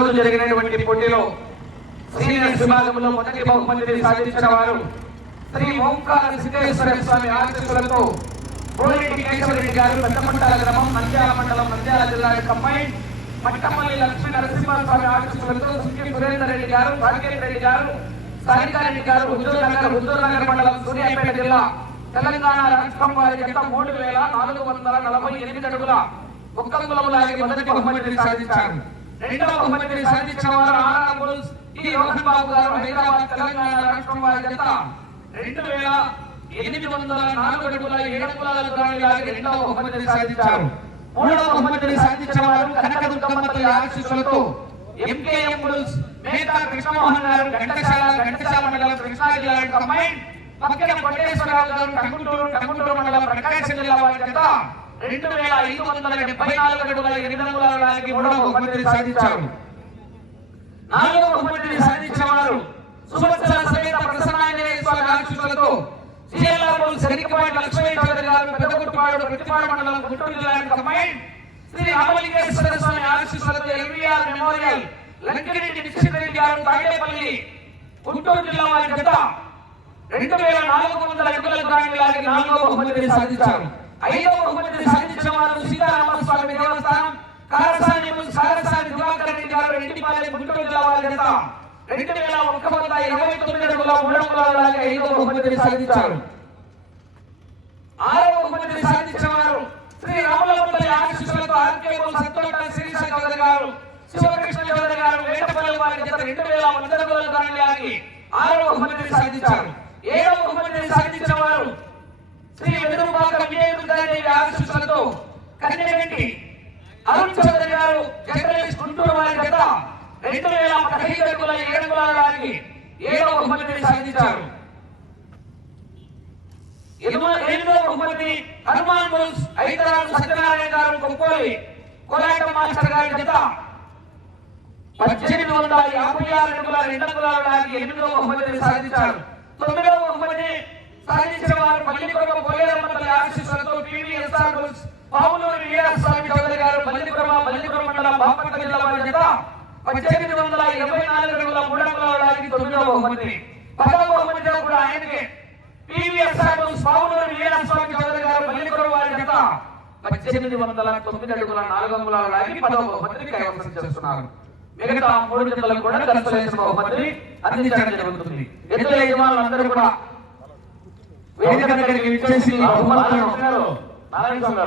రోజు జరిగినటువంటి పోటీలో సీనియర్స్ విభాగంలో మొదటి బహుమతిని సాధించిన వారు శ్రీ ఓంకార సిద్ధేశ్వర స్వామి ఆశీస్సులతో కోరెడ్డి కేశవరెడ్డి గారు పెద్దమంటాల గ్రామం నంద్యాల మండలం నంద్యాల జిల్లా కంబైన్ మట్టమల్లి లక్ష్మీ నరసింహస్వామి ఆశీస్సులతో సుఖి సురేందర్ రెడ్డి గారు భాగ్యరెడ్డి రెడ్డి గారు సాయికారెడ్డి గారు హుజూర్ నగర్ హుజూర్ నగర్ మండలం సూర్యాపేట జిల్లా తెలంగాణ రాష్ట్రం వారి యొక్క మూడు వేల నాలుగు వందల నలభై ఎనిమిది అడుగుల ఒక్క లాగి మొదటి బహుమతిని సాధించారు. రెండవ బహుమతిని సాధించిన వారు ఆర్ఆర్ బుల్స్ ఈ రోహన్ బాబు గారు హైదరాబాద్ తెలంగాణ రాష్ట్రం వారి జత. రెండు వేల ఎనిమిది వందల నాలుగు అడుగుల ఏడు కులాల దూరాన్ని రెండవ బహుమతిని సాధించారు. మూడవ బహుమతిని సాధించిన వారు కనకదుర్గమ్మ తల్లి ఆశీస్సులతో ఎంకేఎం బుల్స్ మేతా కృష్ణమోహన్ గారు ఘంటసాల ఘంటసాల మండలం కృష్ణా జిల్లా కంబైన్ పక్కన కొట్టేశ్వరరావు గారు టంగుటూరు టంగుటూరు మండలం ప్రకాశం జిల్లా వారి చేత రెండు వేల ఐదు వందల డెబ్బై నాలుగు అడుగుల ఎనిమిది లాగి మూడవ బహుమతిని సాధించారు. నాలుగవ బహుమతిని సాధించిన వారు సుభద్ర సమేత ప్రసన్నాంజనేయ స్వామి ఆశీస్సులతో శ్రీలాభం శనికపాటి లక్ష్మీ చౌదరి గారు పెద్దగుట్టుపాడు ప్రతిపాడు మండలం గుంటూరు జిల్లా కంబైన్ శ్రీ రామలింగేశ్వర స్వామి ఆశీస్సులతో ఎల్వీఆర్ మెమోరియల్ లంకిరెడ్డి నిశ్చిత రెడ్డి గారు తాడేపల్లి గుంటూరు జిల్లా వారి జత రెండు వేల నాలుగు వందల దూరాన్ని లాగి నాలుగో బహుమతిని సాధించారు. ఐదవ బహుమతిని సాధించిన వారు సీతారామస్వామి దేవస్థానం కారసాని కారసాని దివాకర్ రెడ్డి గారు రెడ్డిపాలెం గుంటూరు జిల్లా వారి జత రెండు వేల ఒక్క వంద ఇరవై తొమ్మిది అడుగుల మూడు వందల ఐదవ బహుమతిని సాధించారు. ఆరవ బహుమతిని సాధించిన వారు శ్రీ రాములపల్లి ఆశిస్సులతో ఆర్కేబుల్ సత్తోట శిరీష చౌదరి గారు శివకృష్ణ చౌదరి గారు వేటపల్లి వారి జత రెండు వేల వంద అడుగుల దాన్ని లాగి ఆరవ బహుమతిని సాధించారు. ఏడవ బహుమతిని సాధించిన వారు శ్రీ వెదురుబాక విజయదుర్గాదేవి ఆశీస్సులతో కన్నెగంటి అరుణ్ చౌదరి గారు జగదీష్ గుంటూరు వారి జత రెండు వేల పదహైదు కుల ఏడు అంగుళాల లాగి ఏడవ బహుమతిని సాధించారు. ఎనిమిదవ బహుమతి హనుమాన్ బుల్స్ హైదరాబాద్ సత్యనారాయణ గారు కొక్కోలి కోలాటం మాస్టర్ గారి జత పద్దెనిమిది వందల యాభై ఆరు అడుగుల రెండు అంగుళాల లాగి ఎనిమిదో బహుమతిని సాధించారు. తొమ్మిదవ బహుమతి సాధించిన వారు పల్లి పోలేరమ్మ తల్లి ఆశీస్సులతో పివిఎస్ఆర్ బుల్స్ పావులూరి వీరాస్వామి చౌదరి గారు పల్లికొరవ పల్లికొరవ మండలం బాపట్ల జిల్లా వారి జత పద్దెనిమిది వందల ఇరవై నాలుగు అడుగుల తొమ్మిదవ బహుమతి. పదవ బహుమతి కూడా ఆయనకే. పివిఎస్ఆర్ స్వాములూరి వీరాస్వామి చౌదరి గారు పల్లికొర వారి పద్దెనిమిది వందల తొమ్మిది అడుగుల నాలుగు అంగుళాల లాగి పదవ బహుమతిని కైవసం చేస్తున్నారు. మిగతా మూడు జతలకు కూడా కన్సలేషన్ బహుమతిని అందించడం జరుగుతుంది. ఎద్దుల యజమానులందరూ కూడా వేదిక దగ్గరికి విచ్చేసి బహుమతులను